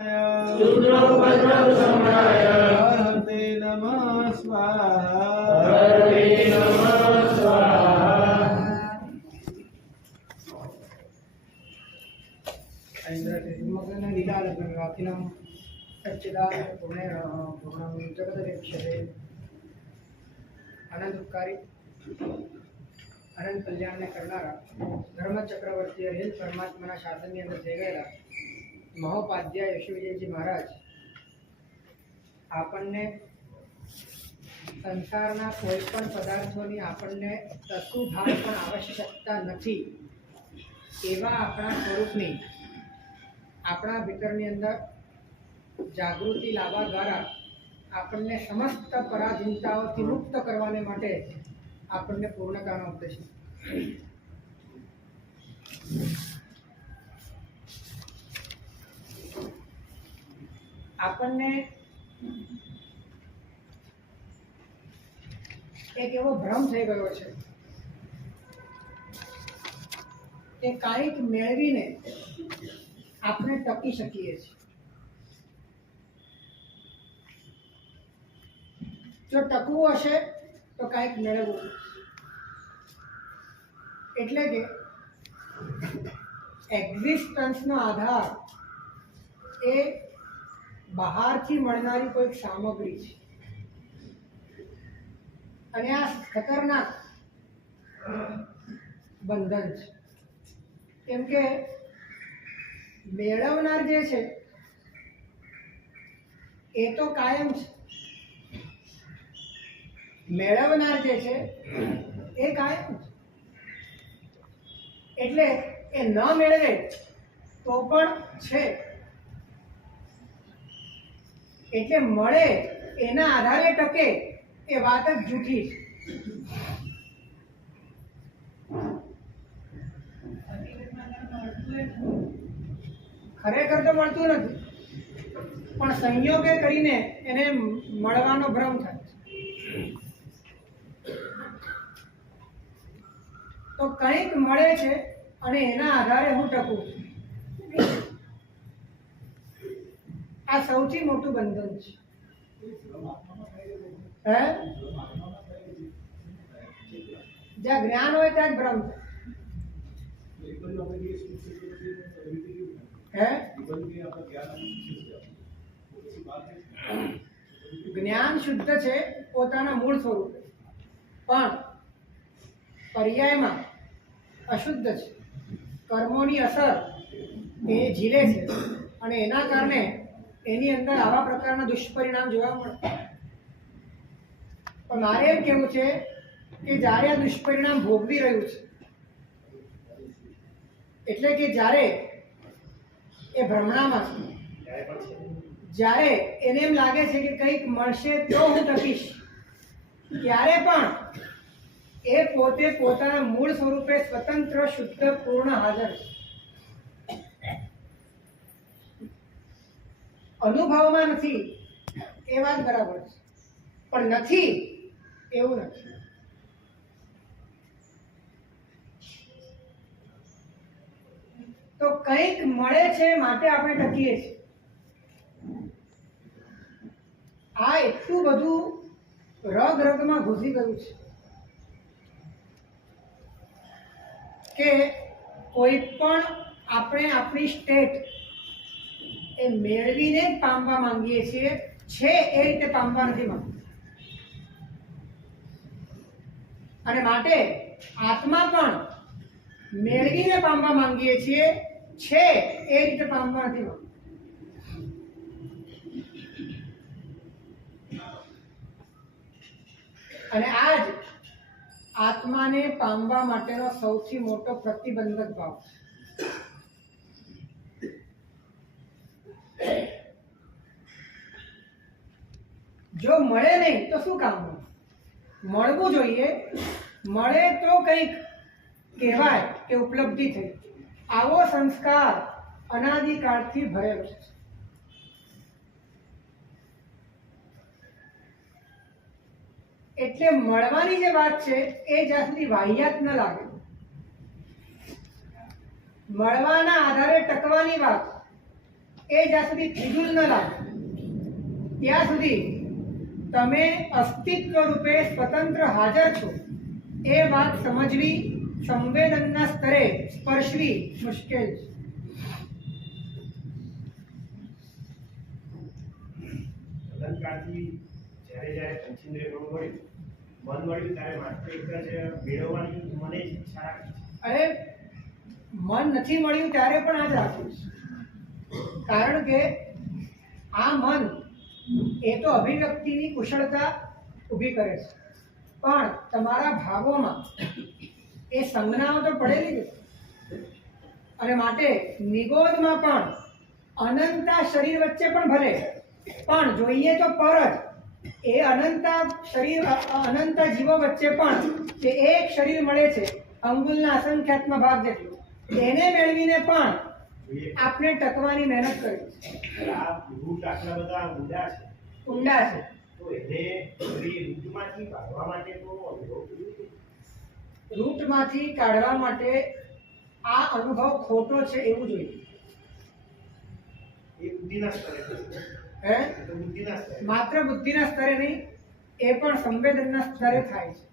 हरते नमः स्वाहा। आनंदकारी अनंत कल्याण ने करनारा धर्म चक्रवर्ती अहिल परमात्मा शासन अंदर जई गयेला મહોપાધ્યાય યશુવિજયજી મહારાજ આપણને સંસારના કોઈ પણ પદાર્થોની આપણને તસુભાવ પણ આવશ્યકતા નથી એવા આપણા સ્વરૂપની આપણા ભીતરની અંદર જાગૃતિ લાવવા દ્વારા આપણને સમસ્ત પરાધીનતાઓથી મુક્ત કરવાને માટે આપણને પૂર્ણતાનો ઉપદેશ આપણને એક એવો ભ્રમ થઈ ગયો છે કે કાંઈક મેળવીને આપણે ટકી શકીએ છીએ। જો ટકવું હશે તો કાંઈક મેળવવું, એટલે કે એક્ઝિસ્ટન્સનો આધાર એ બહારથી મળનારી કોઈક સામગ્રી છે અને આ ખતરનાક બંધન છે, કેમ કે મેળવનાર જે છે એ તો કાયમ છે, મેળવનાર જે છે એ કાયમ છે, એટલે એ ન મેળવે તો પણ છે, એટલે મળે એના આધારે ટકે એ વાત જ જૂઠી છે। ખરેખર તો મળતું નથી, પણ સંયોગે કરીને એને મળવાનો ભ્રમ થાય છે। તો કંઈક મળે છે અને એના આધારે હું ટકું છું, આ સૌથી મોટું બંધન છે। જ્યાં જ્ઞાન હોય ત્યાં જ ભ્રમ થાય। જ્ઞાન શુદ્ધ છે પોતાના મૂળ સ્વરૂપે, પણ પર્યાયમાં અશુદ્ધ છે, કર્મોની અસર એ ઝીલે છે અને એના કારણે એની અંદર આવા પ્રકારના દુષ્પરિણામ જોવા મળે। પણ મારે એમ કહેવું છે કે જ્યારે આ દુષ્પરિણામ ભોગવી રહ્યું છે, એટલે કે જ્યારે એ ભ્રમણામાં છે, જ્યારે એને એમ લાગે છે કે કંઈક મળશે તો હું ટકીશ, ત્યારે પણ એ પોતે પોતાના મૂળ સ્વરૂપે સ્વતંત્ર શુદ્ધ પૂર્ણ હાજર છે। અનુભવમાં નથી એ વાત બરાબર છે, પણ નથી એવું નથી। તો કંઈક મળે છે માટે આપણે ટકીએ છીએ। આ એટલું બધું રગ રગમાં ઘૂસી ગયું છે કે કોઈ પણ આપણે આપણી સ્ટેટ એ મેળવીને જ પામવા માંગીએ છીએ, છે એ રીતે પામવા નથી માંગતા। અને માટે આત્મા પણ મેળવીને પામવા માંગીએ છીએ, છે એ રીતે પામવા નથી માંગતા। અને આ જ આત્માને પામવા માટેનો સૌથી મોટો પ્રતિબંધક ભાવ છે। જો મળે નહીં તો શું કામનું? મળવું જોઈએ, મળે તો કંઈક કહેવાય કે ઉપલબ્ધિ થઈ। આવો સંસ્કાર અનાદિકાળથી ભરેલો છે। એટલે મળવાની જે વાત છે એ જ્યાં સુધી વાહિયાત ન લાગે, મળવાના આધારે ટકવાની વાત એ જ્યાં સુધી ફિજૂલ ન લાગે ત્યાં સુધી તમે અસ્તિત્વ રૂપે સ્વતંત્ર હાજર છો એ વાત સમજવી સંવેદનના સ્તરે સ્પર્શવી મુશ્કેલ છે. અલંકારથી જ્યારે પંચેન્દ્રિય મળ્યું મન મળ્યું ત્યારે માત્ર એક જ મેળવવાની મને જ ઈચ્છા રાખી. અરે મન નથી મળ્યું ત્યારે પણ આ જ રાખવું છે. કારણ કે આ મન એ તો અભિવ્યક્તિની કુશળતા ઊભી કરે છે, પણ તમારા ભાવોમાં એ સંજ્ઞાઓ તો પડેલી જ છે. અને માટે નિગોદમાં પણ અનંતા શરીર વચ્ચે પણ ભલે, પણ જોઈએ તો પર જ એ અનંતા શરીર અનંતા જીવો વચ્ચે પણ જે એક શરીર મળે છે અંગુલના અસંખ્યાત્મ ભાગ જેટલું, એને મેળવીને પણ આપણે ટકવાની મહેનત કરી છે. આ રૂટ આટલા બધા ઊંડા છે. તો એને રૂટમાંથી કાઢવા માટે તો રૂટમાંથી કાઢવા માટે આ અનુભવ ખોટો છે એવું જોઈએ. એ બુદ્ધિના સ્તરે હે તો બુદ્ધિના સ્તરે માત્ર બુદ્ધિના સ્તરે નહીં, એ પણ સંવેદનના સ્તરે થાય છે.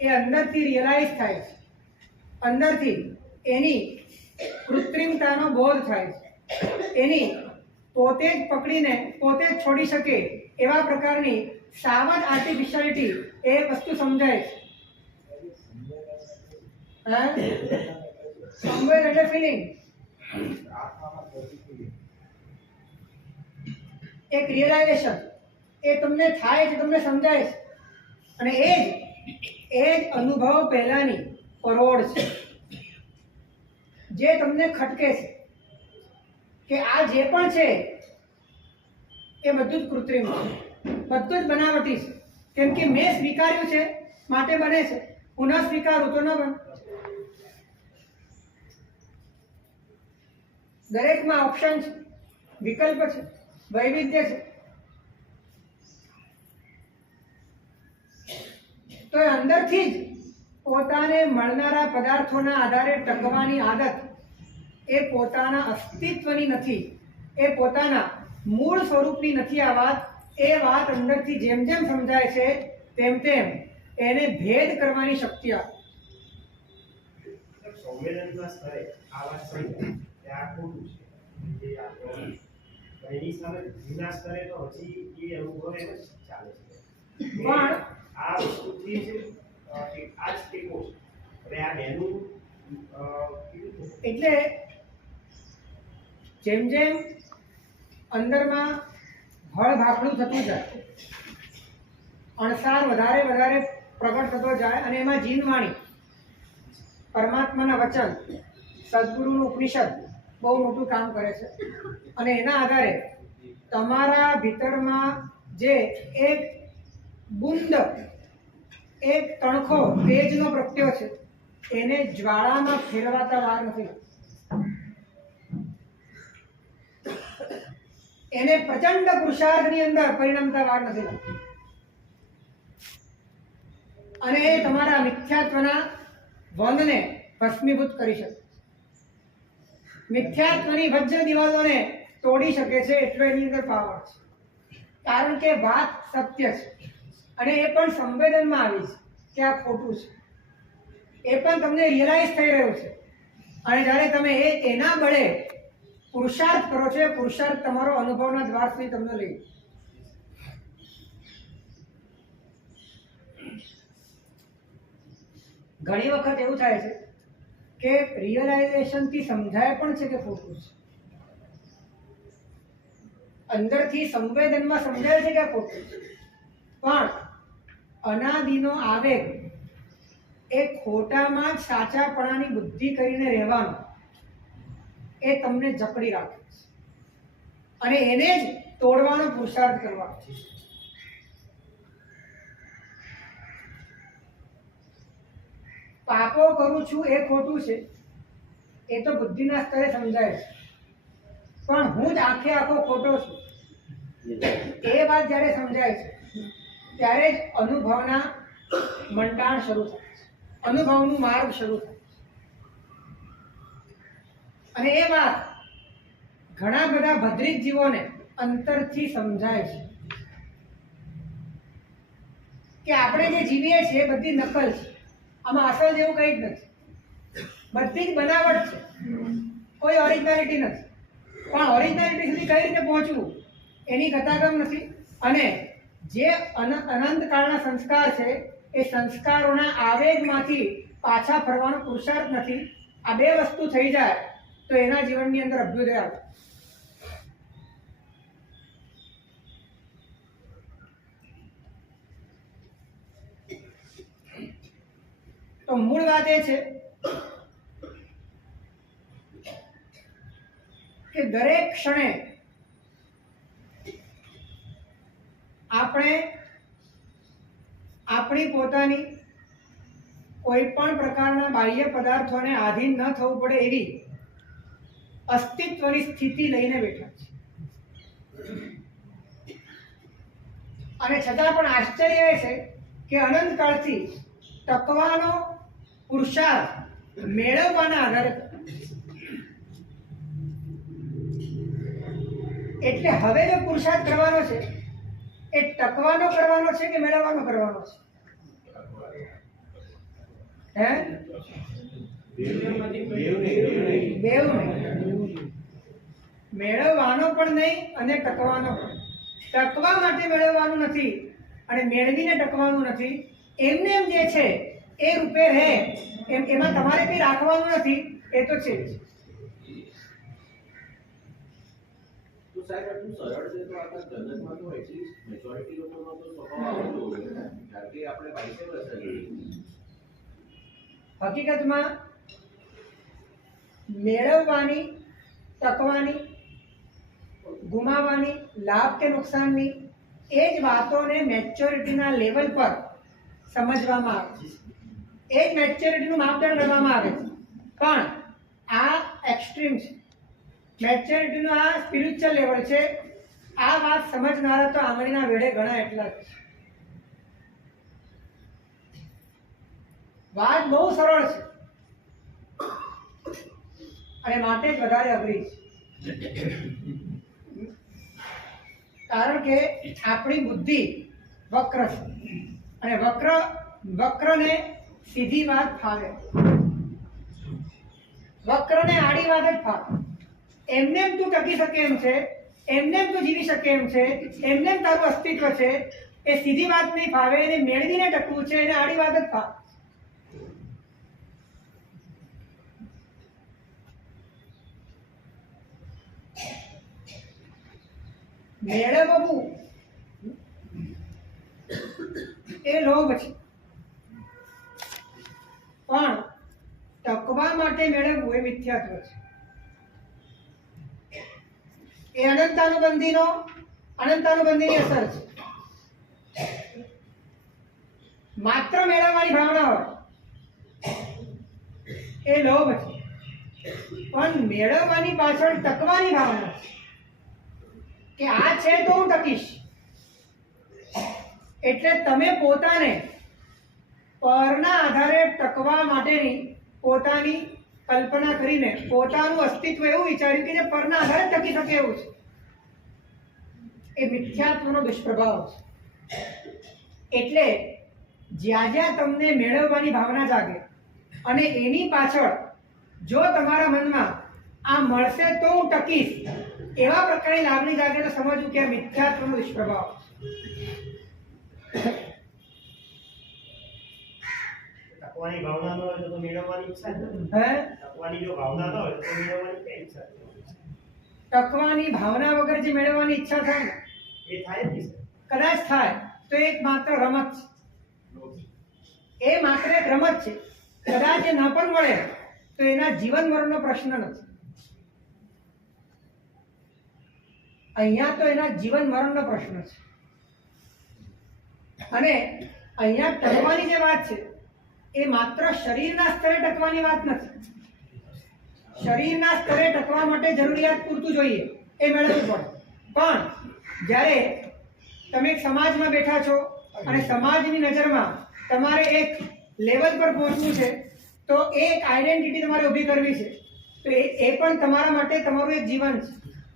એ અંદરથી રિયલાઇઝ થાય છે, અંદરથી એની કૃત્રિમતાનો બોધ થાય છે, એની પોતે જ પકડીને પોતે જ છોડી શકે એવા પ્રકારની સાવજ આર્ટિફિશિયાલિટી એ વસ્તુ સમજાય છે. સંવેદ એટલે ફિલિંગ, એક રિયલાઇઝેશન એ તમને થાય છે, તમને સમજાય છે. અને એ જ અનુભવ પહેલાની પરોળ છે જે તમને ખટકે છે કે આ જે પણ છે એ બધું જ કૃત્રિમ છે, બધું જ બનાવટી છે. કેમ કે મેં સ્વીકાર્યું છે માટે બને છે, હું ન સ્વીકારું તો ન બને. દરેકમાં ઓપ્શન છે, વિકલ્પ છે, વૈવિધ્ય છે. તો એ અંદરથી જ પોતાને મળનારા પદાર્થોના આધારે ટકવાની આદત એ પોતાના અસ્તિત્વની નથી, એ પોતાના મૂળ સ્વરૂપની નથી. આ વાત એ વાત અંદરથી જેમ જેમ સમજાય છે તેમ તેમ એને ભેદ કરવાની શક્તિ આપે. સંવેદનના સ્તરે આ વાત સમજાય કે આ ખોટું છે, જે આપણો એની સામે બુદ્ધિના સ્તરે તો હજી એ અનુભવ એમ જ ચાલે છે. પણ આ વસ્તુથી જ આ જ ટેકો છે. હવે આ બેનું એટલે જેમ જેમ અંદરમાં હળ ભાખડું થતું જાય, અણસાર વધારે વધારે પ્રગટ થતો જાય, અને એમાં જીનવાણી પરમાત્માના વચન સદગુરુનું ઉપનિષદ બહુ મોટું કામ કરે છે. અને એના આધારે તમારા ભીતરમાં જે એક બુંદ, એક તણખો તેજનો પ્રત્યો છે એને જ્વાળામાં ફેરવાતા વાર નથી, એને પ્રચંડ પુરુષાર્થની અંદર પરિણમતા વાર નથી. અને એ તમારા મિથ્યાત્વના વનને ભસ્મીભૂત કરી શકે, મિથ્યાત્વની વજ્ર દિવાલોને તોડી શકે છે. એટલો એની અંદર પાવર છે, કારણ કે વાત સત્ય છે અને એ પણ સંવેદનમાં આવી છે કે આ ખોટું છે. એ પણ તમને રિયલાઇઝ થઈ રહ્યું છે. અને જ્યારે તમે એના બળે પુરુષાર્થ કરો છો, એ પુરુષાર્થ તમારો અનુભવના દ્વાર સુધી તમને લઈ. ઘણી વખત એવું થાય છે કે રિયલાઇઝેશન થી સમજાય પણ છે કે ખોટું છે, અંદરથી સંવેદનમાં સમજાય છે કે ખોટું છે, પણ અનાદિનો આવેગ એ ખોટામાં જ સાચાપણાની બુદ્ધિ કરીને રહેવાનો એ તમને જકડી રાખે છે અને એને જ તોડવાનો પુરુષાર્થ કરવાનો છે. પાપો કરું છું એ ખોટું છે એ તો બુદ્ધિના સ્તરે સમજાય છે, પણ હું જ આખે આખો ખોટો છું એ વાત જ્યારે સમજાય છે ત્યારે જ અનુભવના મંડાણ શરૂ થાય છે, અનુભવનું માર્ગ શરૂ થાય છે. અને એ વાત ઘણા બધા ભદ્રિક જીવોને અંતરથી સમજાય છે કે આપણે જે જીવીએ છીએ બધી નકલ છે, આમાં અસલ જેવું કંઈ જ નથી, બધી જ બનાવટ છે, કોઈ ઓરિજિનાલિટી નથી. પણ ઓરિજિનાલિટી સુધી કઈ રીતે પહોંચવું એની કથાગમ નથી. અને જે અનંત કાળના સંસ્કાર છે એ સંસ્કારોના આવેગમાંથી પાછા ફરવાનો પુરુષાર્થ નથી. આ બે વસ્તુ થઈ જાય તો એના જીવનની અંદર અભ્યુદય આવે. તો મૂળ વાત એ છે કે દરેક ક્ષણે આપણે આપણી પોતાની કોઈ પણ પ્રકારના બાહ્ય પદાર્થોને આધીન ન થવું પડે એવી અસ્તિત્વની સ્થિતિ લઈને બેઠા છે. અને છતાં પણ આશ્ચર્ય એ છે કે અનંત કાળથી ટકવાનો પુરુષાર્થ મેળવવાના આધારે. એટલે હવે જે પુરુષાર્થ કરવાનો છે એ ટકવાનો કરવાનો છે કે મેળવવાનો કરવાનો છે? હે? બેવ નહીં. મેળવવાનો પણ નહીં અને ટકવાનો પણ. ટકવા માટે મેળવવાનું નથી અને મેળવીને ટકવાનું નથી. એમને એમ જે છે એ રૂપે રહે એમાં તમારે કંઈ રાખવાનું નથી, એ તો છે જ. તો સાહેબ આટલું સરળ છે તો આપણા જનકમાં તો એટલીસ્ટ મેજોરિટી લોકોનો તો સ્વભાવ આવો જ હોય, કારણ કે આપણે વાઇસે વર્સા જોઈએ. હકીકતમાં મેળવવાની, ટકવાની, ગુમાવવાની, લાભ કે નુકસાનની એ જ વાતોને મેચ્યોરિટીના લેવલ પર સમજવામાં આવે છે. એ જ મેચ્યોરિટીનું માપદંડ ગણવામાં આવે છે. પણ આ એક્સ્ટ્રીમ છે. મેચ્યોરિટીનું આ સ્પિરિચ્યુઅલ લેવલ છે. આ વાત સમજનારા તો આંગળીના વેઢે ઘણા એટલા જ છે. વાત બહુ સરળ છે અને માટે જ વધારે અઘરી છે. કારણ કે આપણી બુદ્ધિ વક્ર છે અને વક્રને સીધી વાત ફાવે, વક્રને આડી વાત જ ફાવે. એમને તું ટકી શકે એમ છે, એમને તું જીવી શકે એમ છે, એમને તારું અસ્તિત્વ છે, એ સીધી વાત નહીં ફાવે. એને મેળવીને ટકવું છે, એને આડી વાત જ ફાવે. મેળવવું એ લોભ છે, પણ ટકવા માટે મેળવવું એ મિથ્યાત્વ છે. એ અનંતાનુબંધીની અસર છે. માત્ર મેળવવાની ભાવના હોય એ લોભ છે, પણ મેળવવાની પાછળ ટકવાની ભાવના છે કે આ છે તો હું ટકીશ. એટલે તમે પોતાને પરના આધારે ટકવા માટેની પોતાની કલ્પના કરીને પોતાનું અસ્તિત્વ એવું વિચાર્યું કે જે પરના આધારે ટકી શકે એવું છે. એ મિથ્યાત્વનો દુષ્પ્રભાવ છે. એટલે જ્યાં જ્યાં તમને મેળવવાની ભાવના જાગે અને એની પાછળ જો તમારા મનમાં આ મળશે તો હું ટકીશ એવા પ્રકારની લાગણી જાગે તો સમજવું કે આ મિથ્યાત્વનો દુષ્પ્રભાવ છે. ટકવાની ભાવના ન હોય તો મેળવવાની ઈચ્છા જ નથી. હે? ટકવાની જો ભાવના ન હોય તો મેળવવાની કઈ ઈચ્છા નથી. ટકવાની ભાવના વગર જે મેળવવાની ઈચ્છા થાય ને એ થાય જ નહીં સર. કદાચ થાય તો એક માત્ર રમત છે. એ માત્ર એક રમત છે. કદાચ એ ન પણ મળે તો એના જીવન મરણનો પ્રશ્ન નથી. અહીંયા તો એના જીવન મરણનો પ્રશ્ન છે. અને અહીંયા ટકવાની જે વાત છે એ માત્ર શરીરના સ્તરે ટકવાની વાત નથી. શરીરના સ્તરે ટકવા માટે જરૂરિયાત પૂરતું જોઈએ એ મેળવવું પડે. પણ જ્યારે તમે એક સમાજમાં બેઠા છો અને સમાજની નજરમાં તમારે એક લેવલ પર પહોંચવું છે તો એક આઈડેન્ટિટી તમારે ઊભી કરવી છે તો એ પણ તમારા માટે તમારું એક જીવન છે.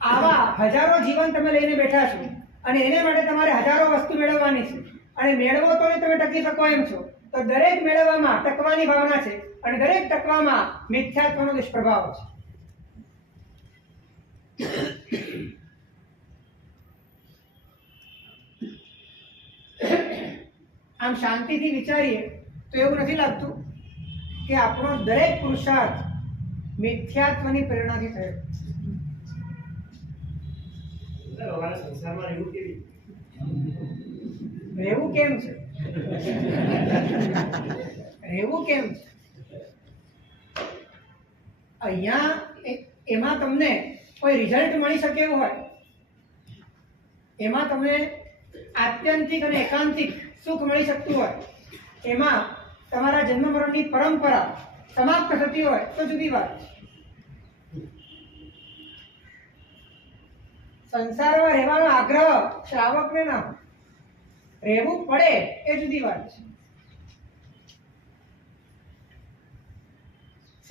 આવા હજારો જીવન તમે લઈને બેઠા છો અને એને માટે તમારે હજારો વસ્તુ મેળવવાની છે અને મેળવો તો તમે ટકી શકો એમ છો, તો દરેક મેળવવામાં ટકવાની ભાવના છે અને દરેક ટકવામાં મિથ્યાત્વનો દુષ્પ્રભાવ છે. આમ શાંતિથી વિચારીએ તો એવું નથી લાગતું કે આપણો દરેક પુરુષાર્થ મિથ્યાત્વની પ્રેરણાથી થયો. અમારા સંસારમાં રહેવું કેવી રહેવું કેમ છે? રહેવું કેમ છે? અહીંયા એમાં તમને કોઈ રિઝલ્ટ મળી શકે એવું હોય, એમાં તમને આત્યંતિક અને એકાંતિક સુખ મળી શકતું હોય, એમાં તમારા જન્મ મરણની પરંપરા સમાપ્ત થતી હોય તો જુદી વાત છે. સંસારમાં રહેવાનો આગ્રહ શ્રાવકને ના હોય, રહેવું પડે એ જુદી વાત છે.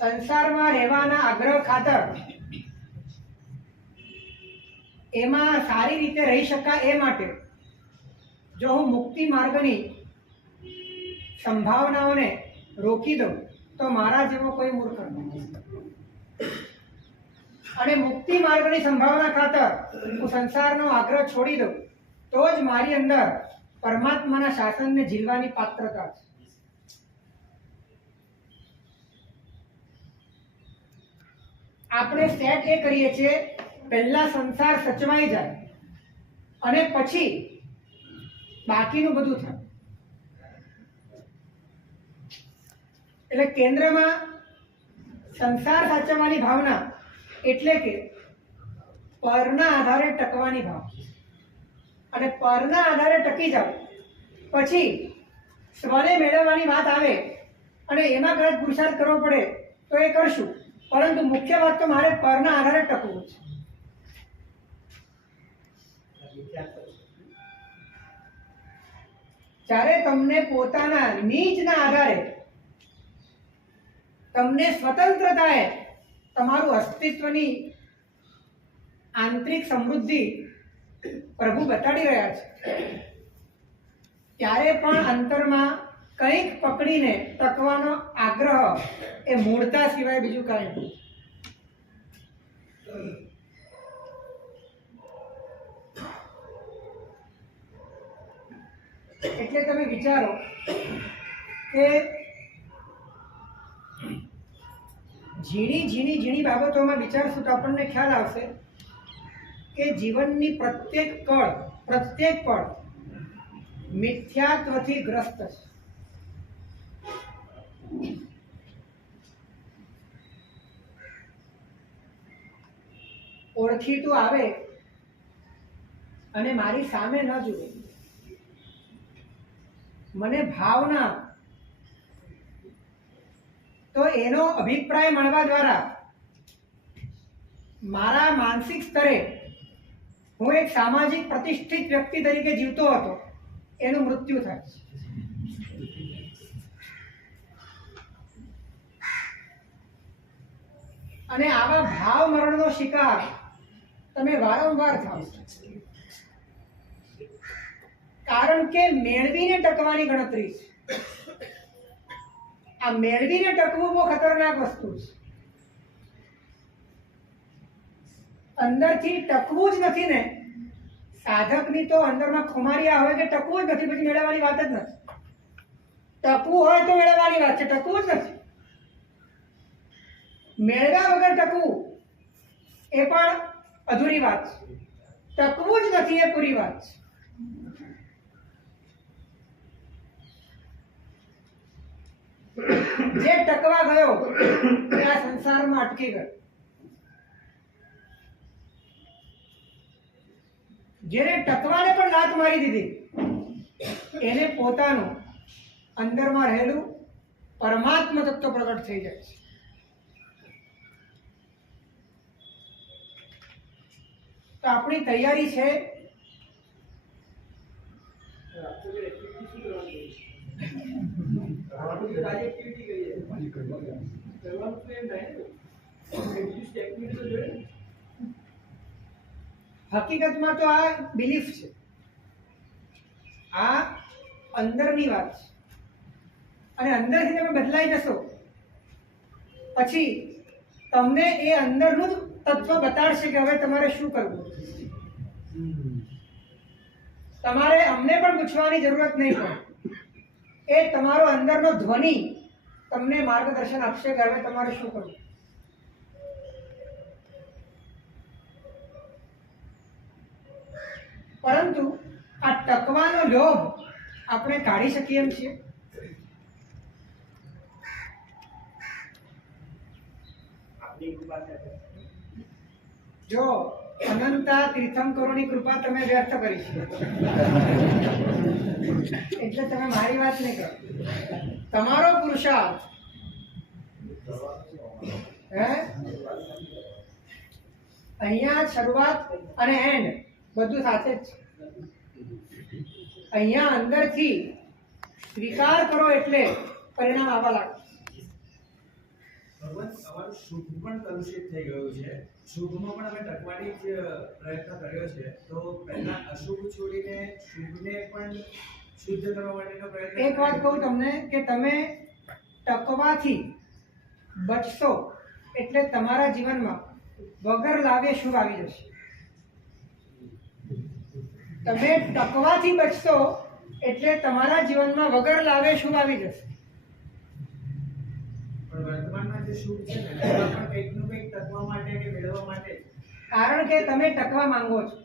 સંસારમાં રહેવાના આગ્રહ ખાતર એમાં સારી રીતે રહી શકાય એ માટે જો હું મુક્તિ માર્ગની સંભાવનાઓને રોકી દઉં તો મારા જેવો કોઈ મૂર્ખ નથી. અને મુક્તિ માર્ગની સંભાવના ખાતર હું સંસારનો આગ્રહ છોડી દઉં તો જ મારી અંદર પરમાત્માના શાસનને ઝીલવાની પાત્રતા છે. આપણે સેટ એ કરીએ છીએ પહેલા સંસાર સચવાઈ જાય અને પછી બાકીનું બધું થાય. એટલે કેન્દ્રમાં સંસાર સાચવવાની ભાવના એટલે કે પરના આધારે ટકવાની ભાવ, અને પરના આધારે ટકી જાવ પછી સ્વને મેળવવાની વાત આવે અને એમાં કદાચ પુરુષાર્થ કરવો પડે તો એ કરશું, પરંતુ મુખ્ય વાત તો મારે પરના આધારે ટકવું છે. જ્યારે તમને પોતાના નીચના આધારે તમને સ્વતંત્રતાએ તમારું અસ્તિત્વની આંતરિક સમૃદ્ધિ પ્રભુ બતાડી રહ્યા છે, ત્યારે પણ અંતરમાં કંઈક પકડીને ટકવાનો આગ્રહ એ મૂળતા સિવાય બીજું કાંઈ નથી. એટલે તમે વિચારો કે ઝીણી બાબતોમાં વિચારશું તો આપણને ખ્યાલ આવશે કે જીવનની પ્રત્યેક પળ મિથ્યાત્વથી ગ્રસ્ત છે. ઓળખીતું આવે અને મારી સામે ન જુએ, મને ભાવના તો એનો અભિપ્રાય મળવા દ્વારા મારા માનસિક સ્તરે હું એક સામાજિક પ્રતિષ્ઠિત વ્યક્તિ તરીકે જીવતો હતો, એનું મૃત્યુ થાય છે. અને આવા ભાવ મરણનો શિકાર તમે વારંવાર થાવ, કારણ કે મેળવીને ટકવાની ગણતરી છે. આ મેળવીને ટકવું બહુ ખતરનાક વસ્તુ છે. અંદરથી ટકવું જ નથી ને, સાધકની તો અંદરમાં ખુમારિયા હોય કે ટકવું જ નથી, પછી મેળવવાની વાત જ નથી. ટકવું હોય તો મેળવવાની વાત છે, ટકવું જ નથી. મેળવ્યા વગર ટકવું એ પણ અધૂરી વાત છે, ટકવું જ નથી એ પૂરી વાત છે. જે ટકવા ગયો એ આ સંસારમાં અટકી ગયો. જેને ટકવાને પણ લાત મારી દીધી એને પોતાનું અંદરમાં રહેલું પરમાત્મા તત્વ પ્રગટ થઈ જાય છે. તો આપણી તૈયારી છે હકીકતમાં તો આ બિલીફ છે, આ અંદરની વાત છે. અને અંદરથી તમે બદલાઈ જશો પછી તમને એ અંદરનું જ તત્વ બતાડશે કે હવે તમારે શું કરવું. તમારે અમને પણ પૂછવાની જરૂરત નહીં પડે. એ તમારો અંદરનો ધ્વનિ તમને માર્ગદર્શન આપશે કે હવે તમારે શું કરવું. પરંતુ આ ટકવાનો લોભ આપણે કાઢી શકીએ એમ છીએ? આપની કૃપા છે. જો અનંતા તીર્થંકરોની કૃપા તમે વ્યર્થ કરી છે એટલે તમે મારી વાત નહીં કરો. તમારો પુરુષાર્થ હે અહીંયા શરૂઆત અને એન્ડ બધું સાથે જ છે. અહીંયા અંદરથી સ્વીકાર કરો એટલે પરિણામ આવવા લાગે. ભગવાન અમારું શુભ પણ કલુષિત થઈ ગયું છે. શુભમાં પણ અમે ટકવાની જ પ્રયત્ન કર્યો છે. તો પહેલા અશુભ છોડીને શુભને પણ શુદ્ધ કરવા માટેનો પ્રયત્ન એક વાત કહું તમને કે તમે ટકવાથી બચશો એટલે તમારા જીવનમાં વગર લાગે શુભ આવી જશે. તમે ટકવાથી બચશો એટલે તમારા જીવનમાં વગર લાગે શુભ આવી જશે. પણ વર્તમાનમાં જે શુભ છે ને એમાં પણ કંઈકનું કંઈક ટકવા માટે કે મેળવવા માટે કારણ કે તમે ટકવા માંગો છો.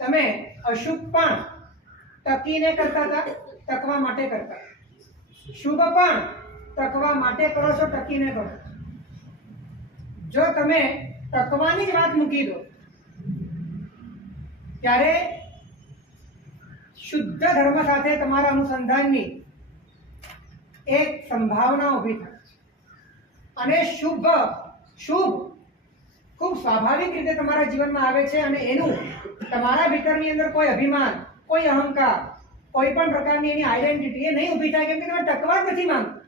તમે અશુભ પણ ટકીને કરતા હતા, ટકવા માટે કરતા. શુભ પણ ટકવા માટે કરો છો, ટકીને કરો. જો તમે ટકવાની જ વાત મૂકી દો ત્યારે શુદ્ધ ધર્મ સાથે તમારા અનુસંધાનની એક સંભાવના ઊભી થાય છે. અને શુભ ખૂબ સ્વાભાવિક રીતે તમારા જીવનમાં આવે છે. અને એનું તમારા ભીતરની અંદર કોઈ અભિમાન, કોઈ અહંકાર, કોઈ પણ પ્રકારની એની આઈડેન્ટિટી એ નહીં ઊભી થાય, કેમ કે તમે ટકવા જ નથી માંગતા.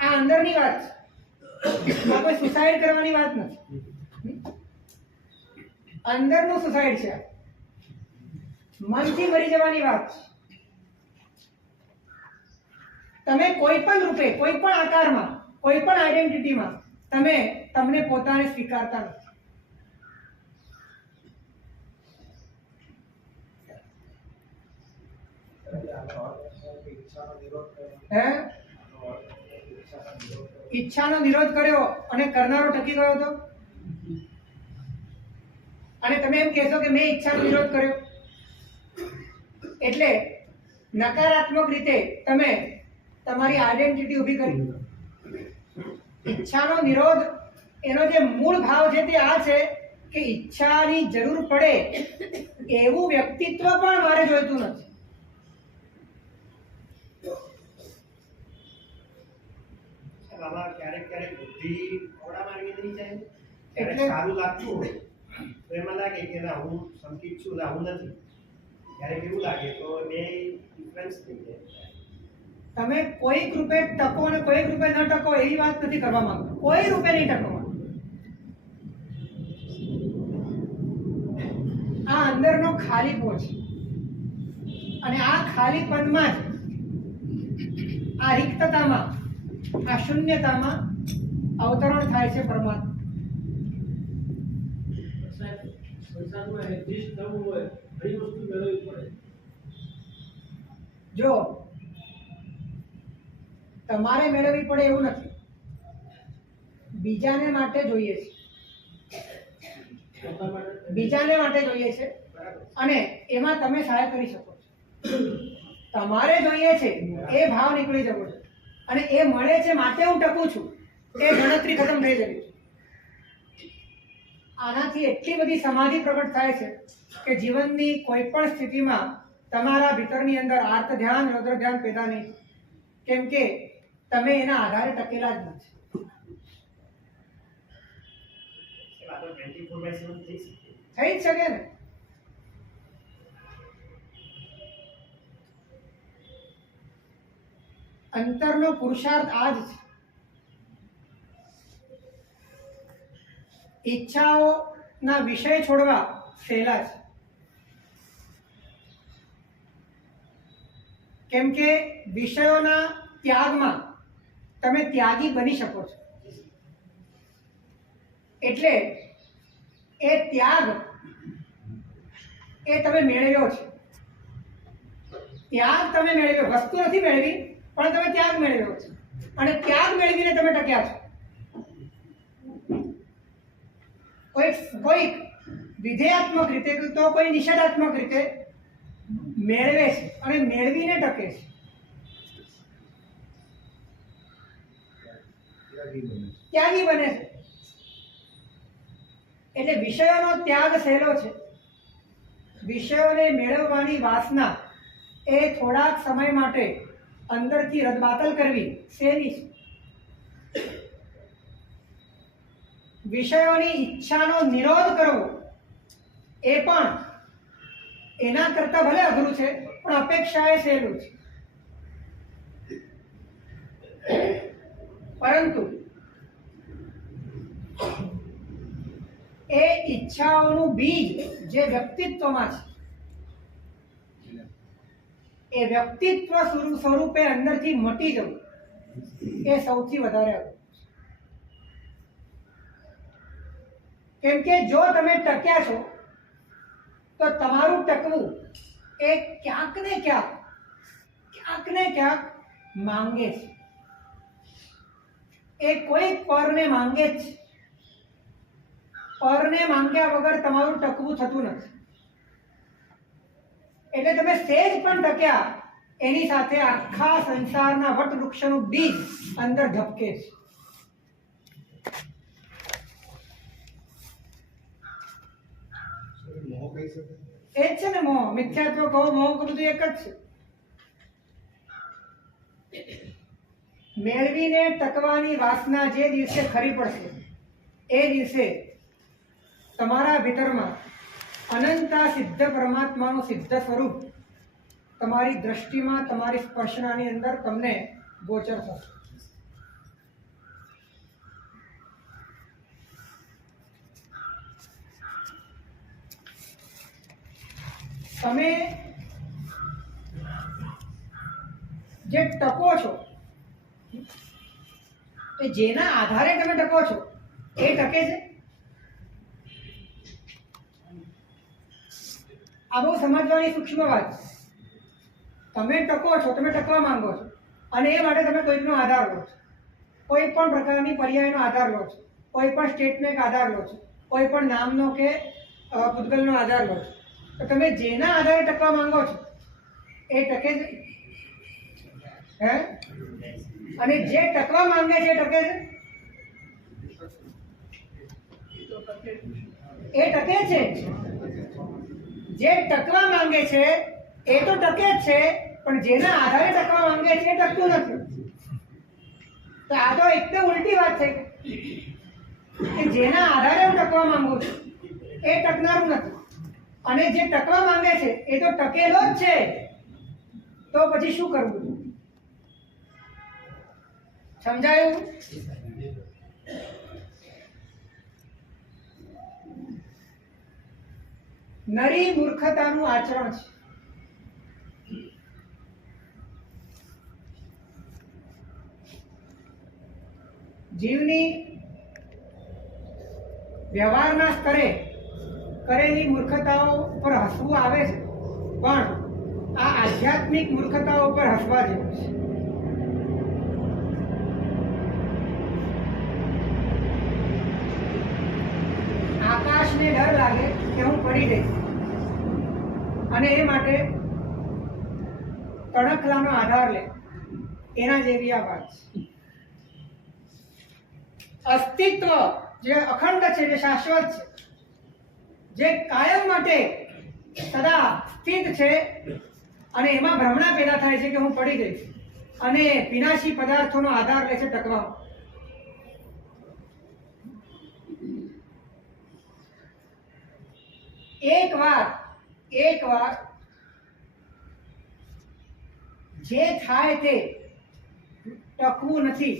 આ અંદરની વાત છે. આ કોઈ સુસાઇડ કરવાની વાત નથી. અંદરનું સુસાઇડ છે. મનથી મરી જવાની વાત છે. તમે કોઈ પણ રૂપે, કોઈ પણ આકારમાં, કોઈ પણ આઈડેન્ટિટીમાં તમને પોતાને સ્વીકારતા નથી. હે ઈચ્છાનો નિરોધ કર્યો અને કરનારો ટકી ગયો હતો. અને તમે એમ કહેશો કે મેં ઈચ્છાનો નિરોધ કર્યો એટલે નકારાત્મક રીતે તમે તમારી આઈડેન્ટિટી ઊભી કરી. ઈચ્છાનો નિરોધ એનો જે મૂળ ભાવ છે તે આ છે કે ઈચ્છાની જરૂર પડે એવું વ્યક્તિત્વ પણ મારે જોઈતું નથી. આમાં ક્યારેક બુદ્ધિ ઓડા માર્ગે નહીં જાય. ક્યારેક એટલે સારું લાગતું હોય તો એમાં લાગે કે ના હું સંકિત છું, ના હું નથી. ક્યારેક એવું લાગે તો બે ડિફરન્સ થઈ જાય. તમે કોઈક રૂપે ટકો અને કોઈક રૂપે ન ટકો એવી વાત નથી કરવા માંગતા. કોઈ રૂપે નહીં ટકવા. આ અંદરનો ખાલીપો છે. અને આ ખાલીપનમાં જ, આ રિક્તતામાં, આ શૂન્યતામાં અવતરણ થાય છે પરમાત્મા. સંસારમાં એક્ઝિસ્ટ થવું હોય ઘણી વસ્તુ મેળવવી પડે. જો તમારે મેળવવી પડે એવું નથી, બીજાને માટે જોઈએ છે. બીજાને માટે જોઈએ છે અને એમાં તમે સહાય કરી શકો છો. તમારે જોઈએ છે એ ભાવ નીકળી જવો છે અને એ મળે છે માટે હું ટકું છું એ ગણતરી ખતમ થઈ જવી છે. આનાથી એટલી બધી સમાધિ પ્રગટ થાય છે કે જીવનની કોઈ પણ સ્થિતિમાં તમારા ભીતરની અંદર આર્ત ધ્યાન, રૌદ્ર ધ્યાન પેદા નહીં થાય. કેમ કે તમે એના આધારે ટકેલા જ નથી. એ વાતો 24/7 થઈ શકે. થઈ જ શકે ને. અંતરનો પુરુષાર્થ આ જ છે. ઈચ્છાઓના વિષય છોડવા સહેલા છે, કેમ કે વિષયોના ત્યાગમાં તમે ત્યાગી બની શકો છો. એટલે એ ત્યાગ એ તમે મેળવ્યો છે. ત્યાગ તમે મેળવ્યો, વસ્તુ નથી મેળવી પણ તમે ત્યાગ મેળવ્યો છે, અને ત્યાગ મેળવીને તમે ટક્યા છો. કોઈ વિધેયાત્મક રીતે તો કોઈ નિષેધાત્મક રીતે મેળવે છે અને મેળવીને ટકે છે. ત્યાગી બને છે. એટલે વિષયોનો ત્યાગ સહેલો છે. વિષયોને મેળવવાની વાસના એ થોડાક સમય માટે અંદરથી રદબાતલ કરવી સહેલી છે. વિષયોની ઈચ્છાનો નિરોધ કરવો એ પણ એના કરતા ભલે અઘરું છે પણ અપેક્ષાએ સહેલું છે. પરંતુ એ ઈચ્છાઓનું બીજ જે વ્યક્તિત્વમાં છે, એ વ્યક્તિત્વ સ્વરૂપે અંદરથી મટી જવું એ સૌથી વધારે અઘરું. કેમ કે જો તમે ટક્યા છો તો તમારું ટકવું એ ક્યાંક ને ક્યાંક માંગે છે. એ કોઈ પરને માંગે જ છે. પરને માંગ્યા વગર તમારું ટકવું થતું નથી. એટલે તમે સેજ પણ ટક્યા એની સાથે આખા સંસારના વટવૃક્ષનું બીજ અંદર ધબકે છે. એ જ છે ને મોહ. મિથ્યાત્વ કહો, મોહ કહો, બધું એક જ છે. મેળવીને ટકવાની વાસના જે દિવસે ખરી પડશે એ દિવસે તમારા ભીતરમાં અનંતા સિદ્ધ પરમાત્માનું સિદ્ધ સ્વરૂપ તમારી દ્રષ્ટિમાં, તમારી સ્પર્શનાની અંદર તમને ગોચર થશે. તમે જે ટકો છો, તો જેના આધારે તમે ટકો છો એ ટકે છે. આ બહુ સમજવાની સૂક્ષ્મ વાત છે. તમે ટકો છો, તમે ટકવા માંગો છો, અને એ માટે તમે કોઈકનો આધાર લો છો. કોઈ પણ પ્રકારની પર્યાયનો આધાર લો છો, કોઈ પણ સ્ટેટનો એક આધાર લો છો, કોઈ પણ નામનો કે પૂતગલનો આધાર લો છો. તો તમે જેના આધારે ટકવા માંગો છો એ ટકે છે. હે? અને જે ટકવા માંગે છે એ ટકે છે. એ ટકે છે. જે ટકવા માંગે છે એ તો ટકે જ છે, પણ જેના આધારે ટકવા માંગે છે એ ટકતું નથી. તો આ તો એકદમ ઉલટી વાત થઈ કે જેના આધારે હું ટકવા માંગુ છું એ ટકનારું નથી, અને જે ટકવા માંગે છે એ તો ટકેલો જ છે. તો પછી શું કરવું? સમજાયું? નરી મૂર્ખતાનું આચરણ છે. જીવની વ્યવહારના સ્તરે કરેલી મૂર્ખતાઓ પર હસવું આવે છે, પણ આ આધ્યાત્મિક મૂર્ખતાઓ પર હસવા જેવું છે. આકાશને ડર લાગે કે હું પડી જઈશ, અને એ માટે તણખલાનો આધાર લે, એના જેવી આ વાત છે. અસ્તિત્વ જે અખંડ છે, જે શાશ્વત છે, જે કાયમ માટે સદા સ્થિત છે, અને એમાં ભ્રમણા પેદા થાય છે કે હું પડી જઈશ, અને વિનાશી પદાર્થોનો આધાર લે છે ટકવામાં. એક વાર જે થાય તે ટકવું નથી.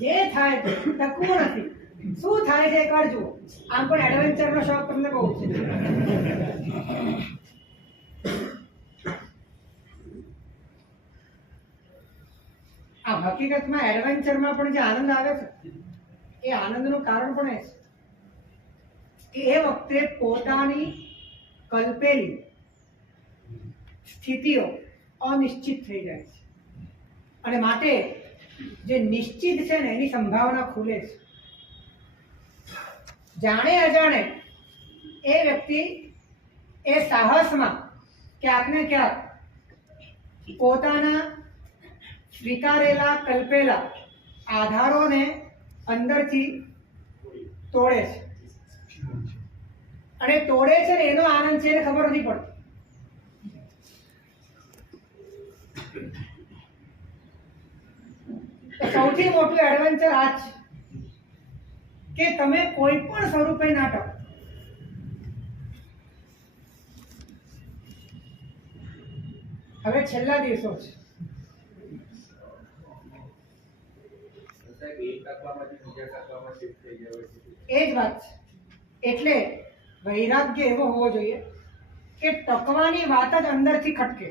જે થાય તે ટકવું નથી. શું થાય છે એ કરજો. આમ પણ એડવેન્ચરનો શોખ તમને બહુ છે. આ હકીકતમાં એડવેન્ચરમાં પણ જે આનંદ આવે છે એ આનંદનું કારણ પણ એ છે કે એ વખતે પોતાની કલ્પેલી સ્થિતિઓ અનિશ્ચિત થઈ જાય છે અને માટે જે નિશ્ચિત છે ને એની સંભાવના ખુલે છે. જાણે અજાણે એ વ્યક્તિ એ સાહસમાં ક્યાંક ને ક્યાંક પોતાના સ્વીકારેલા કલ્પેલા આધારોને અંદરથી તોડે છે અને તોડે છે ને એનો આનંદ છે એને ખબર નથી પડતી. સૌથી મોટું એડવેન્ચર આ જ છે કે તમે કોઈ પણ સ્વરૂપે ના ટકો. હવે છેલ્લા દિવસો છે. સાહેબ, એક ટકવામાંથી બીજા ટકવામાં shift થઈ જાય છે. એ જ વાત છે. એટલે વૈરાગ્ય એવો હોવો જોઈએ કે ટકવાની વાત જ અંદરથી ખટકે.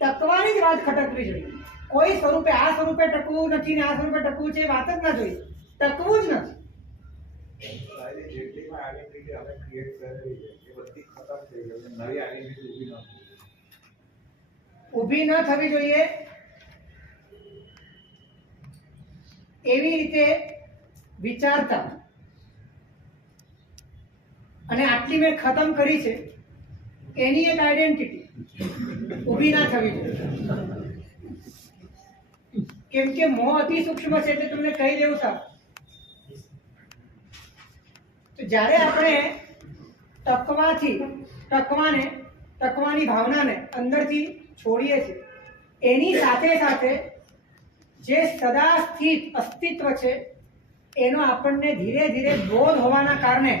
ટકવાની જ વાત ખટકવી જોઈએ. કોઈ સ્વરૂપે આ સ્વરૂપે ટકવું નથી ને આ સ્વરૂપે ટકવું છે એ વાત જ ના જોઈએ. ટકવું જ નથી. જેટલી પણ આઈડેન્ટિટી અમે ક્રિએટ કરેલી છે એ બધી ખતમ થઈ ગઈ છે. નવી આઈડેન્ટિટી ઊભી ન ઊભી ન થવી જોઈએ. એવી રીતે વિચારતા અને આટલી મેં ખતમ કરી છે એની એક આઈડેન્ટિટી ઊભી ના થવી જોઈએ. કેમ કે મોહ અતિ સૂક્ષ્મ છે એટલે તમને કહી દેવું સાહેબ. તો જ્યારે આપણે ટકવાની ભાવનાને અંદરથી છોડીએ છીએ એની સાથે સાથે જે સદા સ્થિત અસ્તિત્વ છે એનો આપણને ધીરે ધીરે બોધ હોવાના કારણે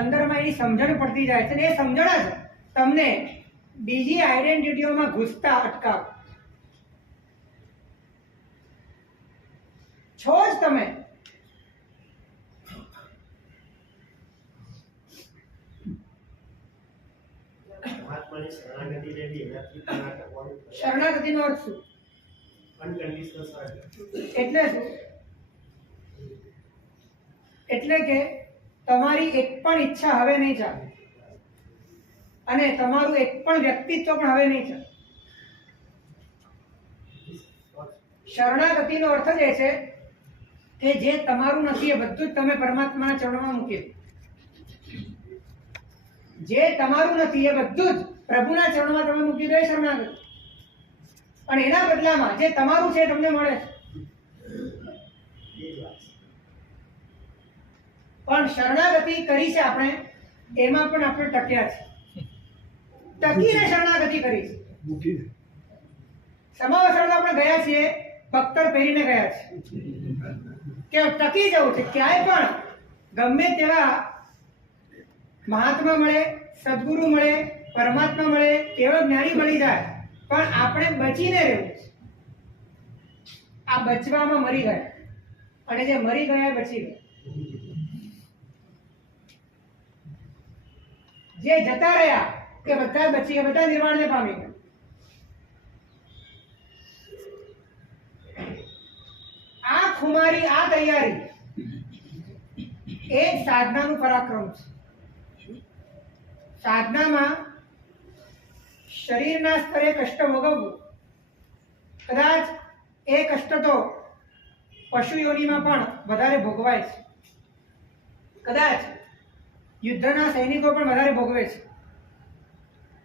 અંદરમાં એની સમજણ પડતી જાય છે અને એ સમજણ જ તમને બીજી આઈડેન્ટિટીઓમાં ઘૂસતા અટકાવે. છો જ તમે. મહાત્માની શરણાગતિ લેવી એનાથી પણ આ ટકવાનું થયું. શરણાગતિનો અર્થ શું? Unconditional surrender. એટલે શું? એટલે કે તમારી એક પણ ઈચ્છા હવે નહીં ચાલે અને તમારું એક પણ વ્યક્તિત્વ પણ હવે નહીં ચાલે. શરણાગતિનો અર્થ જ એ છે કે જે તમારું નથી એ બધું જ તમે પરમાત્માના ચરણોમાં મૂકી દો. જે તમારું નથી એ બધું જ પ્રભુના ચરણોમાં તમે મૂકી દો એ શરણાગતિ. અને એના બદલામાં જે તમારું છે એ તમને મળે છે. એ જ વાત છે. પણ શરણાગતિ કરી છે આપણે એમાં પણ આપણે ટક્યા છે. ટકીને શરણાગતિ કરી છે. સમાવસરમાં આપણે ગયા છીએ બખ્તર પહેરીને ગયા છે કે ટકી જવું છે. ક્યાંય પણ ગમે તેવા મહાત્મા મળે, સદગુરુ મળે, પરમાત્મા મળે, કેવળ જ્ઞાની મળી જાય પણ આપણે બચીને રહેવું છે. આ બચવામાં મરી ગયા અને જે મરી ગયા એ બચી ગયા. જે જતા રહ્યા કે બધા બચી ગયા, બધા નિર્વાણને પામી ગયા. આ ખુમારી, આ તૈયારી એ જ સાધનાનું પરાક્રમ છે. સાધનામાં શરીરના સ્તરે કષ્ટ ભોગવવું, કદાચ એ કષ્ટ તો પશુ યોનિમાં પણ વધારે ભોગવાય છે. કદાચ યુદ્ધના સૈનિકો પણ વધારે ભોગવે છે.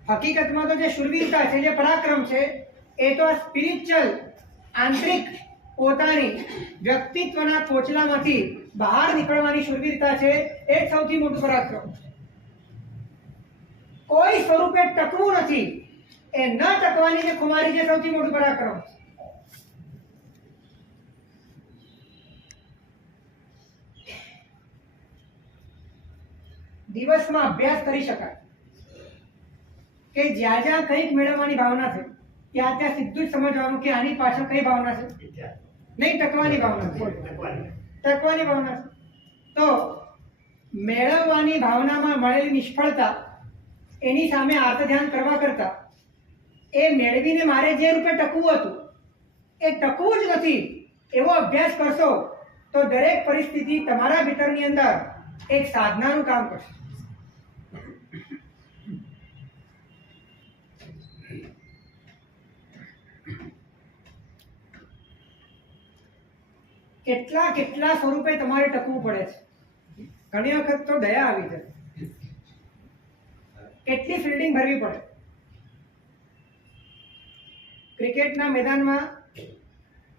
હકીકતમાં તો જે શૂરવીરતા છે, જે પરાક્રમ છે એ તો સ્પિરિચ્યુઅલ આંતરિક પોતાની વ્યક્તિત્વના કોચલામાંથી બહાર નીકળવાની શૂરવીરતા છે એ જ સૌથી મોટું પરાક્રમ છે. કોઈ સ્વરૂપે ટકવું નથી એ ન ટકવાની જે કુમારી છે સૌથી મોટું પરાક્રમ છે. દિવસમાં અભ્યાસ કરી શકાય કે જ્યાં જ્યાં કંઈક મેળવવાની ભાવના છે ત્યાં ત્યાં સીધું જ સમજવાનું કે આની પાછળ કઈ ભાવના છે. વિદ્યાર્થી. નહીં, ટકવાની ભાવના છે. ટકવાની. ટકવાની ભાવના છે. તો મેળવવાની ભાવનામાં મળેલી નિષ્ફળતા એની સામે આર્ત ધ્યાન કરવા કરતા એ મેળવીને મારે જે રૂપે ટકવું હતું એ ટકવું જ નથી એવો અભ્યાસ કરશો તો દરેક પરિસ્થિતિ તમારા ભીતરની અંદર એક સાધનાનું કામ કરશે. કેટલા કેટલા સ્વરૂપે તમારે ટકવું પડે છે. ઘણી વખત તો દયા આવી જાય, કેટલી ફિલ્ડિંગ ભરવી પડે. ક્રિકેટના મેદાનમાં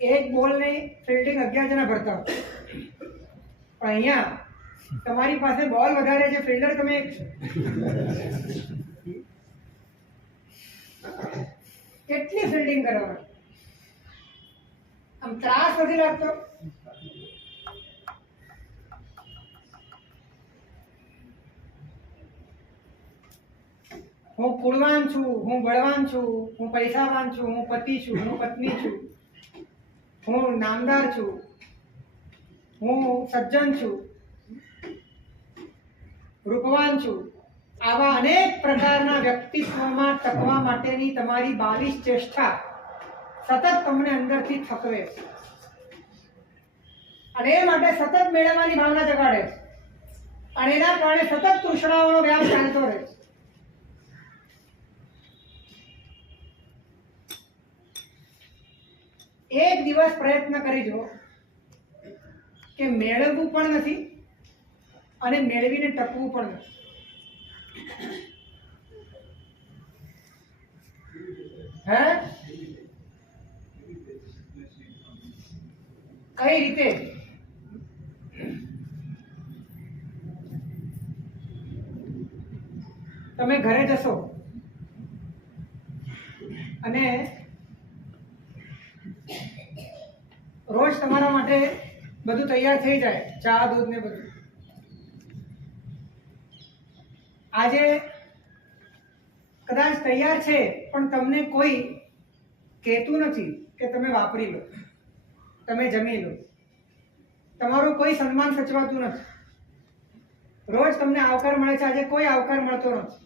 એક બોલની ફિલ્ડિંગ 11 જણા ભરતા હોય, પણ અહીંયા તમારી પાસે બોલ વધારે છે, ફિલ્ડર તમે એક છો. કેટલી ફિલ્ડિંગ કરવાની, આમ ત્રાસ નથી લાગતો? હું કુળવાન છું, હું બળવાન છું, હું પૈસાવાન છું, હું પતિ છું, હું પત્ની છું, હું નામદાર છું, હું સજ્જન છું, રૂપવાન છું. આવા અનેક પ્રકારના વ્યક્તિત્વમાં ટકવા માટેની તમારી 22 ચેષ્ટા સતત તમને અંદરથી થકવે છે અને એ માટે સતત મેળવવાની ભાવના જગાડે છે અને એના કારણે સતત તૃષ્ણાઓનો વ્યાપ ચાલતો રહે છે. એક દિવસ પ્રયત્ન કરી જુઓ કે મેળવવું પણ નથી અને મેળવીને ટકવું પણ નથી. હે કઈ રીતે? તમે ઘરે જશો અને રોજ તમારા માટે બધું તૈયાર થઈ જાય, ચા દૂધ ને બધું. આજે કદાચ તૈયાર છે પણ તમને કોઈ કહેતું નથી કે તમે વાપરી લો, તમે જમી લો. તમારું કોઈ સન્માન સચવાતું નથી. રોજ તમને આવકાર મળે છે, આજે કોઈ આવકાર મળતો નથી.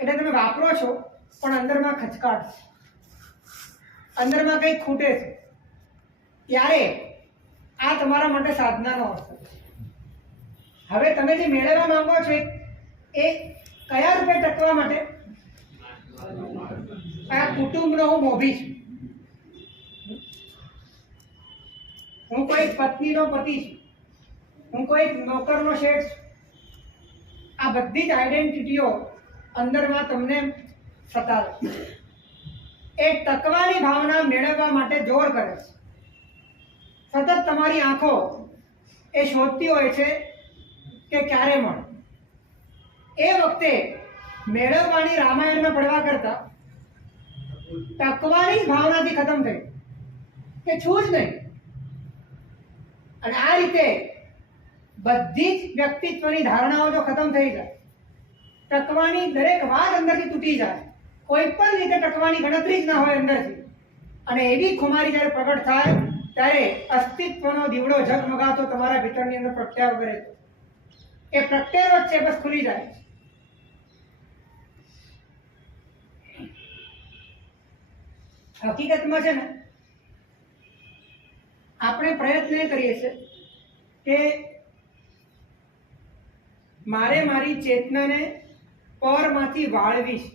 એટલે તમે વાપરો છો પણ અંદરમાં ખચકાટ છે, અંદરમાં કંઈક ખૂટે છે. ત્યારે આ તમારા માટે સાધનાનો અવસર છે. હવે તમે જે મેળવવા માંગો છો એ કયા રૂપે ટકવા માટે? આ કુટુંબનો હું મોભી છું, હું કોઈ પત્નીનો પતિ છું, હું કોઈ નોકરનો શેઠ છું. આ બધી જ આઈડેન્ટિટીઓ અંદરમાં તમને સતાવે છે. એ ટકવાની ભાવના મેળવવા માટે જોર કરે છે. સતત તમારી આંખો એ શોધતી હોય છે કે ક્યારે મળે. એ વખતે મેળવવાની રામાયણમાં પડવા કરતા ટકવાની ભાવનાથી ખતમ થઈ કે છું જ નહીં. અને આ રીતે બધી જ વ્યક્તિત્વની ધારણાઓ જો ખતમ થઈ જાય, ટકવાની દરેક વાત અંદરથી તૂટી જાય, કોઈ પણ રીતે ટકવાની ગણતરી જ ના હોય અંદરથી, અને એવી ખુમારી જ્યારે પ્રગટ થાય ત્યારે અસ્તિત્વનો દીવડો ઝગમગાતો તમારા ભીતરની અંદર પ્રગટ્યા વગર રહેતો. એ પ્રગટેલો જ છે, બસ ખુલી જાય. હકીકતમાં છે ને, આપણે પ્રયત્ન એ કરીએ છીએ કે મારે મારી ચેતનાને પરમાંથી વાળવી છે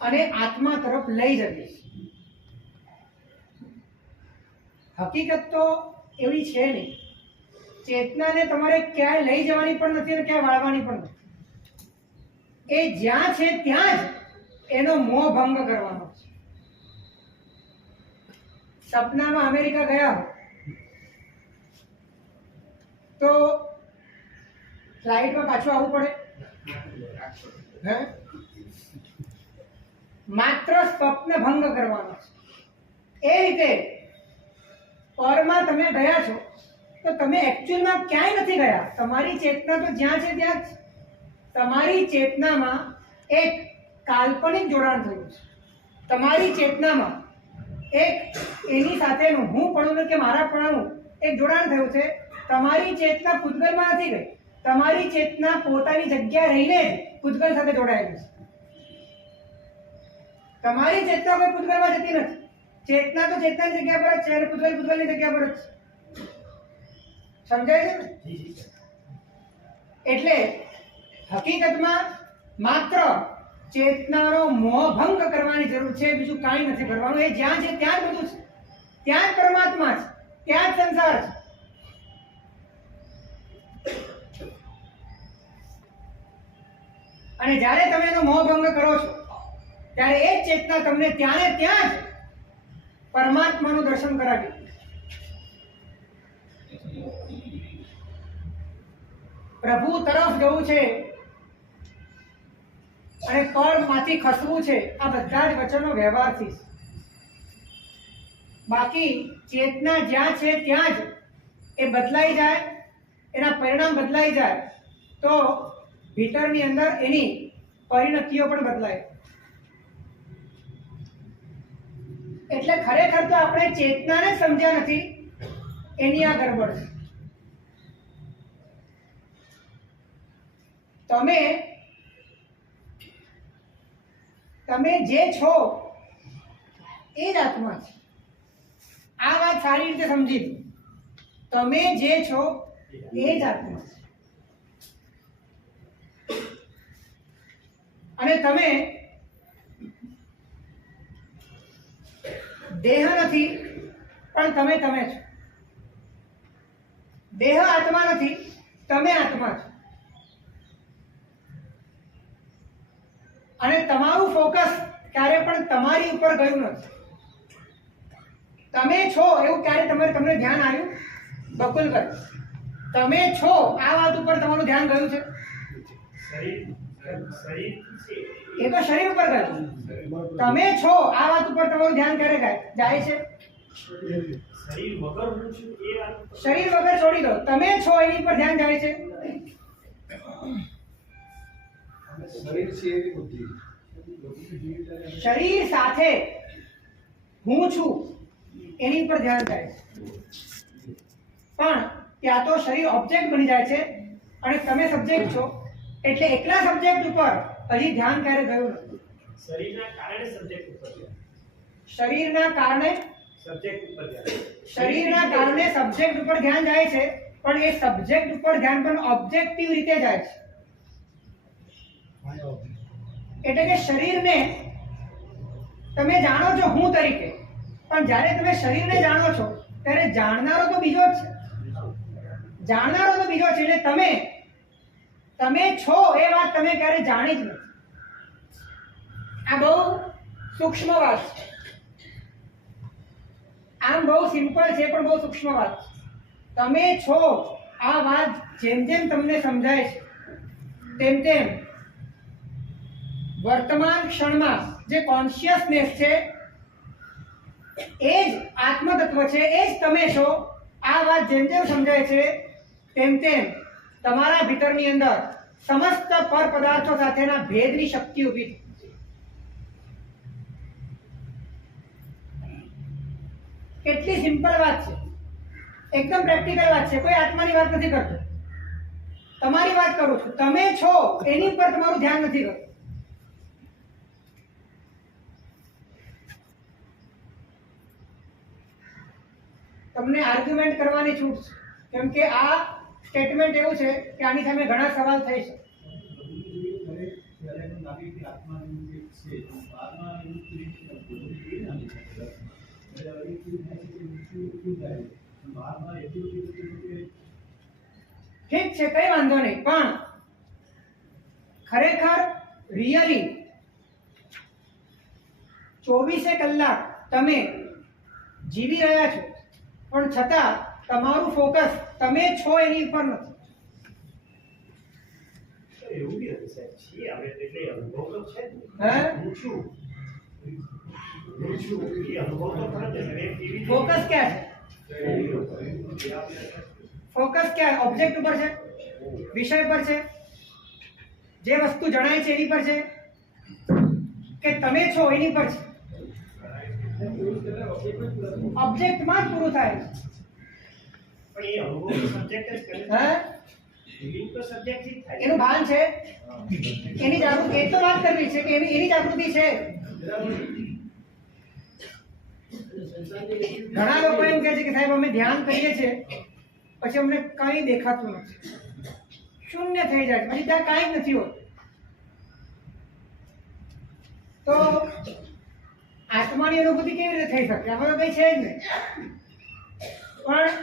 અને આત્મા તરફ લઈ જવી છે. હકીકત તો એવી છે નહીં. ચેતનાને તમારે ક્યાંય લઈ જવાની પણ નથી અને ક્યાંય વાળવાની પણ નથી. એ જ્યાં છે ત્યાં જ એનો મોહ ભંગ કરવાનો છે. સપનામાં અમેરિકા ગયા હો તો ફ્લાઇટમાં પાછું આવવું પડે? હે? માત્ર સ્વપ્ન ભંગ કરવાનો છે. એ રીતે પરમાં તમે ગયા છો તો તમે એકચ્યુઅલમાં ક્યાંય નથી ગયા. તમારી ચેતના તો જ્યાં છે ત્યાં જ. તમારી ચેતનામાં એક કાલ્પનિક જોડાણ થયું છે. તમારી ચેતનામાં એક એની સાથેનું હું પણ કે મારા પણનું એક જોડાણ થયું છે. તમારી ચેતના પૂતગલમાં નથી ગઈ, તમારી ચેતના પોતાની જગ્યાએ રહીને જ પૂતગલ સાથે જોડાયેલી છે. તમારી ચેતના કોઈ પૂતગલમાં જતી નથી. ચેતના તો ચેતનાની જગ્યા પર જ છે અને પૂતગલ પૂતગલની જગ્યા પર જ છે. સમજાય છે ને? એટલે હકીકતમાં માત્ર ચેતનાનો મોહભંગ કરવાની જરૂર છે, બીજું કાંઈ નથી કરવાનું. એ જ્યાં છે ત્યાં જ બધું છે, ત્યાં જ પરમાત્મા છે, ત્યાં જ સંસાર છે. અને જ્યારે તમે એનો મોહભંગ કરો છો ત્યારે એ જ ચેતના તમને ત્યાં ને ત્યાં જ પરમાત્માનું દર્શન કરાવી. પ્રભુ તરફ જવું છે અને પળમાંથી ખસવું છે, આ બધા જ વચનો વ્યવહારથી છે. બાકી ચેતના જ્યાં છે ત્યાં જ એ બદલાઈ જાય, એના પરિણામ બદલાઈ જાય તો ભીતરની અંદર એની પરિણતિઓ પણ બદલાય. એટલે ખરેખર તો આપણે ચેતનાને સમજ્યા નથી, એની આ ગરબડ છે. તમે જે છો એ જ આત્મા છે. આ વાત સારી રીતે સમજી લો. તમે જે છો એ જ આત્મા છે. અને તમે દેહ નથી, પણ તમે તમે છો. દેહ આત્મા નથી, તમે આત્મા છો. અને તમારું ફોકસ ક્યારે પણ તમારી ઉપર ગયું નથી. તમે છો એવું ક્યારે તમને ધ્યાન આવ્યું? બકુલભાઈ, તમે છો આ વાત ઉપર તમારું ધ્યાન ગયું છે? એ તો શરીર ઉપર ગયું. તમે છો આ વાત ઉપર તમારું ધ્યાન ક્યારે જાય છે? શરીર વગર છોડી દો, તમે છો એની પર ધ્યાન જાય છે. શરીર છે એવી બુદ્ધિ. શરીર સાથે હું છું એની પર ધ્યાન જાય છે. પણ ત્યાં તો શરીર ઓબ્જેક્ટ બની જાય છે અને તમે સબ્જેક્ટ છો. એટલે એકલા સબ્જેક્ટ ઉપર હજી ધ્યાન ક્યારે ગયું નથી. શરીરના કારણે સબ્જેક્ટ ઉપર જાય. શરીરના કારણે સબ્જેક્ટ ઉપર જાય. શરીરના કારણે સબ્જેક્ટ ઉપર ધ્યાન જાય છે, પણ એ સબ્જેક્ટ ઉપર ધ્યાન પણ ઓબ્જેક્ટિવ રીતે જાય છે. એટલે કે શરીરને તમે જાણો છો હું તરીકે, પણ જ્યારે તમે શરીરને જાણો છો ત્યારે જાણનારો તો બીજો જ છે. જાણનારો તો બીજો છે. એટલે તમે છો એ વાત તમે ક્યારે જાણી જ નથી. આ બહુ સૂક્ષ્મ વાત છે. આમ બહુ સિમ્પલ છે પણ બહુ સૂક્ષ્મ વાત છે. તમે છો આ વાત જેમ જેમ તમને સમજાય છે તેમ તેમ વર્તમાન ક્ષણમાં જે કોન્શિયસનેસ છે એ જ આત્મ તત્વ છે, એ જ તમે છો. આ વાત જેમ જેમ સમજાય છે તેમ તેમ તમારા ભીતરની અંદર સમસ્ત પર પદાર્થો સાથેના ભેદની શક્તિ ઊભી થઈ. કેટલી સિમ્પલ વાત છે, એકદમ પ્રેક્ટિકલ વાત છે. કોઈ આત્માની વાત નથી કરતો, તમારી વાત કરું છું. તમે છો એની પર તમારું ધ્યાન નથી કરતું. તમને આર્ગ્યુમેન્ટ કરવાની છૂટ છે, કેમ કે આ સ્ટેટમેન્ટ એવું છે કે આની સામે ઘણા સવાલ થઈ શકે. ઠીક છે, કઈ વાંધો નહીં, પણ ખરેખર રિયલી 24 કલાક તમે જીવી રહ્યા છો, પણ છતાં તમારું ફોકસ તમે છો એની ઉપર નથી. એવું બી નથી સાહેબ. છીએ આપણે એટલે અનુભવ તો છે જ. હે? હું છું એ અનુભવ તો ખરો જ ને. હવે કેવી ફોકસ ક્યાં છે? ફોકસ ક્યાં? ઓબ્જેક્ટ ઉપર છે, વિષય પર છે, જે વસ્તુ જણાય છે એની પર છે, કે તમે છો એની પર છે? ઓબ્જેક્ટમાં જ પૂરું થાય. પણ એ અનુભવ સબ્જેક્ટ જ કરે. હે લિવિંગ તો સબ્જેક્ટ થી જ થાય. એનું ભાન છે, એની જાગૃતિ, એ તો વાત કરવી છે કે એની જાગૃતિ છે. ઘણા લોકો એમ કહે છે કે સાહેબ અમે ધ્યાન કરીએ છીએ પછી અમને કંઈ દેખાતું નથી, શૂન્ય થઈ જાય પછી ત્યાં કાંઈ જ નથી હોતું. તો આત્માની અનુભૂતિ કેવી રીતે થઈ શકે? આમાં તો કંઈ છે જ નહીં. પણ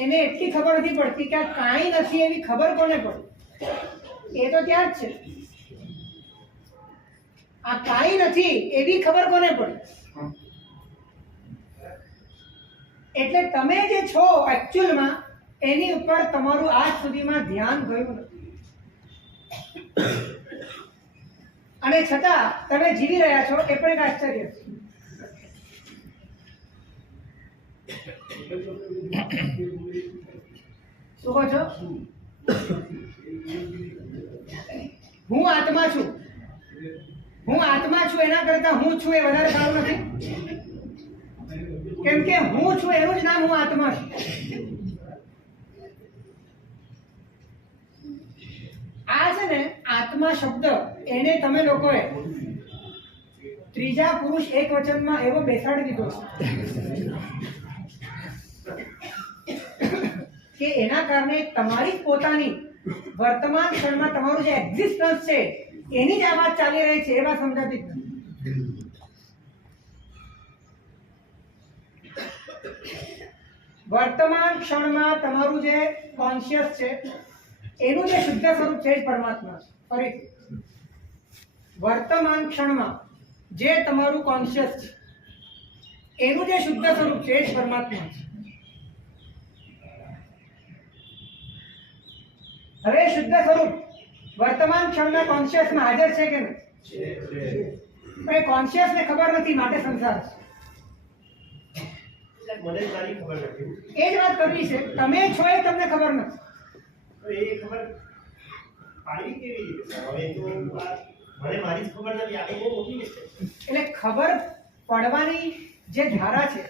એને એટલી ખબર નથી પડતી કે આ કાંઈ નથી એવી ખબર કોને પડે? એ તો ત્યાં જ છે. આ કાંઈ નથી એવી ખબર કોને પડે? એટલે તમે જે છો એકચ્યુઅલમાં એની ઉપર તમારું આજ સુધીમાં ધ્યાન ગયું નથી, અને છતાં તમે જીવી રહ્યા છો, એ પણ એક આશ્ચર્ય છે. શું કહો છો? હું આત્મા છું, હું આત્મા છું એના કરતા હું છું એ વધારે સારું નથી? કેમ કે હું છું એનું જ નામ હું આત્મા છું. આ છે ને આત્મા શબ્દ, એને તમે લોકોએ ત્રીજા પુરુષ એક વચનમાં એવો બેસાડી દીધો છે કે એના કારણે તમારી પોતાની વર્તમાન ક્ષણમાં તમારું જે એક્ઝિસ્ટન્સ છે એની જ આ વાત ચાલી રહી છે, એ વાત સમજાતી જ નથી. વર્તમાન ક્ષણમાં તમારું જે કોન્શિયસ છે એનું જે શુદ્ધ સ્વરૂપ છે એ જ પરમાત્મા છે. ફરીથી, વર્તમાન ક્ષણમાં જે તમારું કોન્શિયસ છે એનું જે શુદ્ધ સ્વરૂપ છે એ જ પરમાત્મા છે. હવે શુદ્ધ સ્વરૂપ વર્તમાન ક્ષણના કોન્શિયસમાં હાજર છે કે નહીં? પણ એ કોન્શિયસને ખબર નથી, માટે સંસાર છે. મને જ મારી ખબર નથી. એ જ વાત કરવી છે. તમે છો એ તમને ખબર નથી. તો એ ખબર પાડવી કેવી રીતે? હવે તો મને મારી જ ખબર નથી. આ તો બહુ મોટી મિસ્ટેક છે. એટલે ખબર પડવાની જે ધારા છે,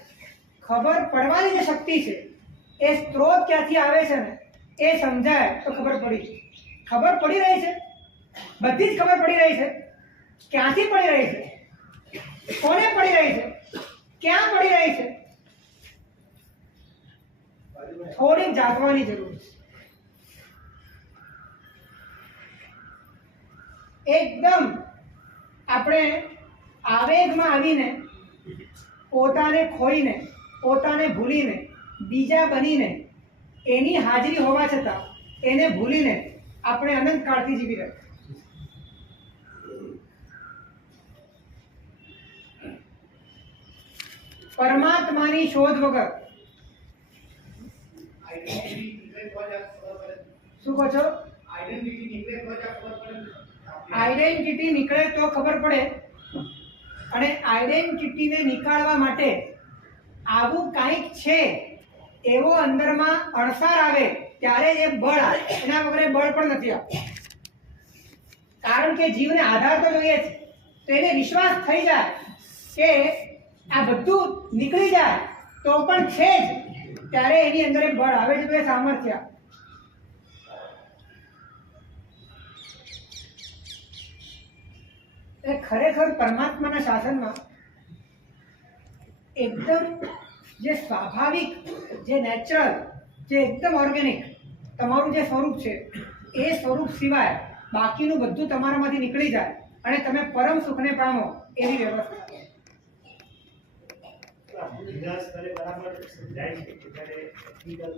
ખબર પડવાની જે શક્તિ છે, એ સ્ત્રોત ક્યાંથી આવે છે ને એ સમજાય તો ખબર પડી. ખબર પડી રહી છે, બધી જ ખબર પડી રહી છે. ક્યાંથી પડી રહી છે, કોને પડી રહી છે, ક્યાં પડી રહી છે, થોડીક જાગવાની જરૂર છે. એકદમ આપણે આવેગમાં આવીને, પોતાને ખોઈને, પોતાને ભૂલીને, બીજા બનીને, એની હાજરી હોવા છતાં એને ભૂલીને આપણે અનંતકાળથી જીવી રહ્યા. પરમાત્માની શોધ વગર શું કહો છો? આઈડેન્ટિટી નીકળે તો ખબર પડે, અને આઈડેન્ટિટીને નીકાળવા માટે આવું કંઈક છે એવો અંદરમાં અણસાર આવે ત્યારે એ બળ આવે. એના વગર બળ પણ નથી આવતું. કારણ કે જીવને આધાર તો જોઈએ છે. તો એને વિશ્વાસ થઈ જાય કે આ બધું નીકળી જાય તો પણ છે જ, ત્યારે એની અંદર એક બળ આવે છે. તો એ સામર્થ્ય. એ ખરેખર પરમાત્માના શાસનમાં એકદમ જે સ્વાભાવિક, જે નેચરલ, જે એકદમ ઓર્ગેનિક તમારું જે સ્વરૂપ છે એ સ્વરૂપ સિવાય બાકીનું બધું તમારામાંથી નીકળી જાય અને તમે પરમ સુખને પામો એવી વ્યવસ્થા. જુદા સ્તરે બરાબર સમજાય છે કે જ્યારે ટેકનિકલ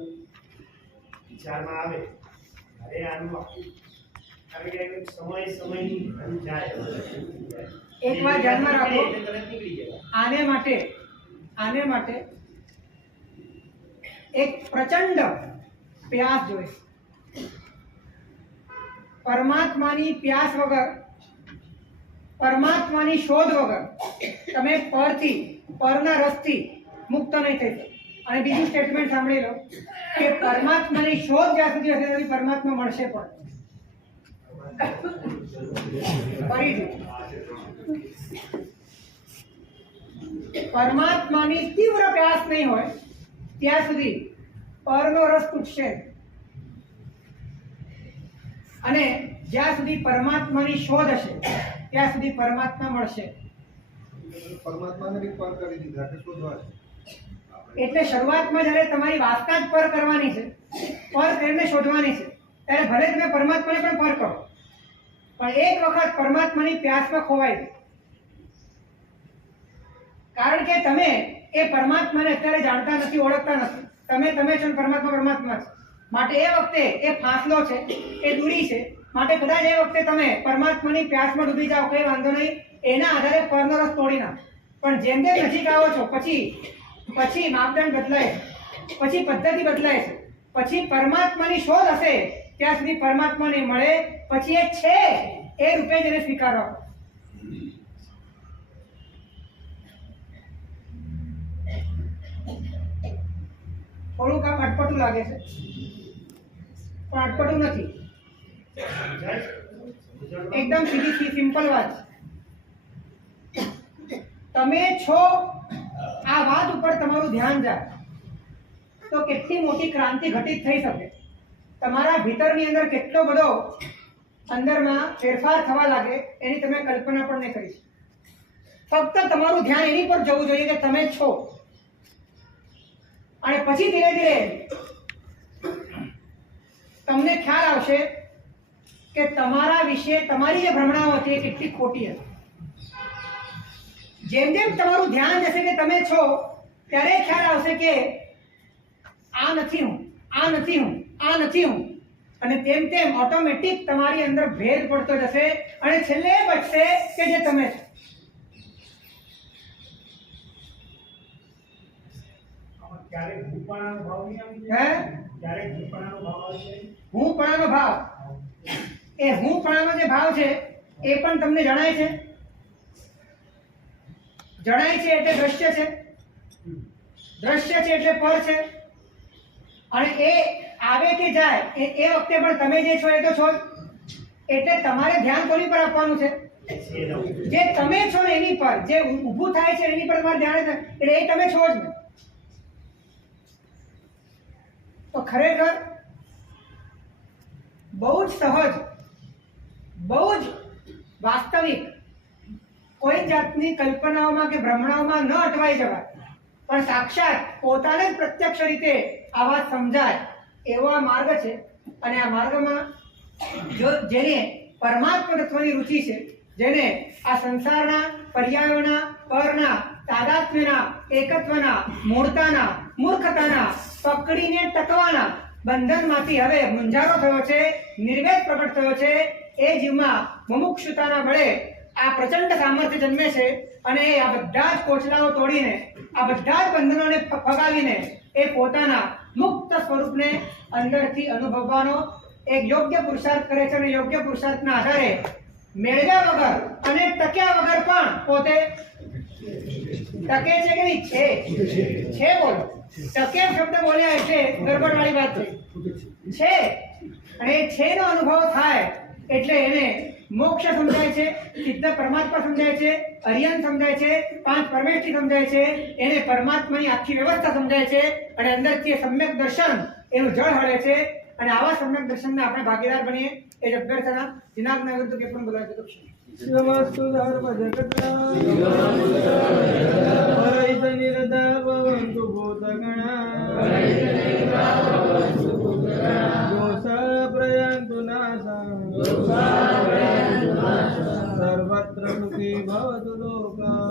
વિચારમાં આવે ત્યારે આનું આખું કારણ કે સમયની જાય એક વાત ધ્યાનમાં રાખો, એટલે તરત નીકળી જાય. આને માટે એક પ્રચંડ પ્યાસ જોઈએ. પરમાત્માની પ્યાસ વગર, પરમાત્માની શોધ વગર તમે પરના રસથી મુક્ત નહીં થઈ શકો. અને બીજું સ્ટેટમેન્ટ સાંભળી લો કે પરમાત્માની શોધ જ્યાં સુધી હશે ત્યાં પરમાત્મા મળશે પણ. ફરીથી પરમાત્માની તીવ્ર પ્યાસ નહીં હોય ત્યાં સુધી પરનો રસ તૂટશે નહીં. અને જ્યાં સુધી પરમાત્માની શોધ હશે ત્યાં સુધી પરમાત્મા મળશે. પરમાત્માને બી પર કરી દીધા કે શોધવા છે. એટલે શરૂઆતમાં જ્યારે તમારી વાસના જ પર કરવાની છે, પર કરીને શોધવાની છે, ત્યારે ભલે તમે પરમાત્માને પણ પર કરો, પણ એક વખત પરમાત્માની પ્યાસમાં ખોવાઈ જાય. કારણ કે તમે એ પરમાત્માને અત્યારે જાણતા નથી, ઓળખતા નથી. તમે છો ને પરમાત્મા પરમાત્મા છે. માટે એ વખતે એ ફાસલો છે, એ દૂરી છે. માટે કદાચ એ વખતે તમે પરમાત્માની પ્યાસમાં ડૂબી જાઓ, કઈ વાંધો નહીં, એના આધારે પરનો રસ તોડી નાખો. પણ જેમ જેમ નજીક આવો છો પછી માપદંડ બદલાય છે, પછી પદ્ધતિ બદલાય છે, પછી પરમાત્માની શોધ હશે ત્યાં સુધી પરમાત્મા નહીં મળે. પછી એ છે એ રૂપે જ એને સ્વીકારો. થોડું કામ અટપટું લાગે છે, પણ અટપટું નથી. એકદમ સીધી સિમ્પલ વાત છે. તમે છો આ વાત ઉપર તમારું ધ્યાન જાય તો કેટલી મોટી ક્રાંતિ ઘટિત થઈ શકે. તમારા ભીતરની અંદર કેટલો બધો અંદરમાં ફેરફાર થવા લાગે એની તમે કલ્પના પણ નહીં કરી શકો. ફક્ત તમારું ધ્યાન એની પર જવું જોઈએ કે તમે છો. અને પછી ધીરે ધીરે તમને ખ્યાલ આવશે કે તમારા વિશે તમારી જે ભ્રમણાઓ હતી એ કેટલી ખોટી હતી. જેમ જેમ તમારું ધ્યાન જશે કે તમે છો ત્યારે ખ્યાલ આવશે કે આ નથી હું, આ નથી હું, આ નથી હું. અને તેમ તેમ ઓટોમેટિક તમારી અંદર ભેદ પડતો જશે અને છેલ્લે બચશે કે જે તમે છો. ક્યારેક ભૂપાણાનો ભાવ નહીં આવી હે? ક્યારેક ભૂપાણાનો ભાવ આવે છે. હુંપણાનો ભાવ, એ હુંપણાનો જે ભાવ છે એ પણ તમને જણાય છે. જણાય છે એટલે દ્રશ્ય છે, દ્રશ્ય છે એટલે પર છે. અને એ આવે કે જાય એ વખતે પણ તમે જે છો એ તો છો જ. એટલે તમારે ધ્યાન કોની પર આપવાનું છે? જે તમે છો ને એની પર. જે ઊભું થાય છે એની પર તમારે ધ્યાન, એટલે એ તમે છો જ ને. તો ખરેખર બહુ જ સહજ, બહુ જ વાસ્તવિક, કોઈ જાતની કલ્પનાઓમાં કે ભ્રમણાઓમાં ન અટવાઈ જવાય, પણ સાક્ષાત પોતાને જ પ્રત્યક્ષ રીતે આ વાત સમજાય એવો આ માર્ગ છે. અને આ માર્ગમાં જેને પરમાત્મા તત્વની રુચિ છે, જેને આ સંસારના પર્યાયોના, પરના, તાદાત્મ્યના, એકત્વના, મૂળતાના, મૂર્ખતાના, પકડીને ટકવાના બંધનમાંથી હવે મુંજારો થયો છે, નિર્વેદ પ્રગટ થયો છે. એ જીવમાં મુમુક્ષુતાના બળે આ પ્રચંડ સામર્થ્ય જન્મે છે. અને આ બધા જ કોચલાઓ તોડીને, આ બધા જ બંધનોને ફગાવીને એ પોતાના મુક્ત સ્વરૂપને અંદરથી અનુભવવાનો એક યોગ્ય પુરુષાર્થ કરે છે. અને યોગ્ય પુરુષાર્થના આધારે મેળવ્યા વગર અને ટક્યા વગર પણ પોતે ટકે છે કે નહીં? છે બોલો. ટકે શબ્દ બોલ્યા એટલે ગરબડવાળી વાત છે. અને એ છે નો અનુભવ થાય એટલે એને મોક્ષ સમજાય છે, સિદ્ધ પરમાત્મા સમજાય છે, અરિયન સમજાય છે, પાંચ પરમેષ્ઠી સમજાય છે, એને પરમાત્માની આખી વ્યવસ્થા સમજાય છે. અને અંદરથી એ સમ્યક દર્શન એનું જળ હળે છે. અને આવા સમ્યક દર્શનના આપણે ભાગીદાર બનીએ એ જ અભ્યર્થના દિનાજ્ઞા વિરુદ્ધ કે પણ બોલાવી શકું છું. શિવમસ્તુ ધર્મ જગતના પરૈત નિરતા ભવન્તુ ભૂતગણા દોષા પ્રયાન્તુ નાશા સર્વત્ર સુખી ભવતુ લોકા.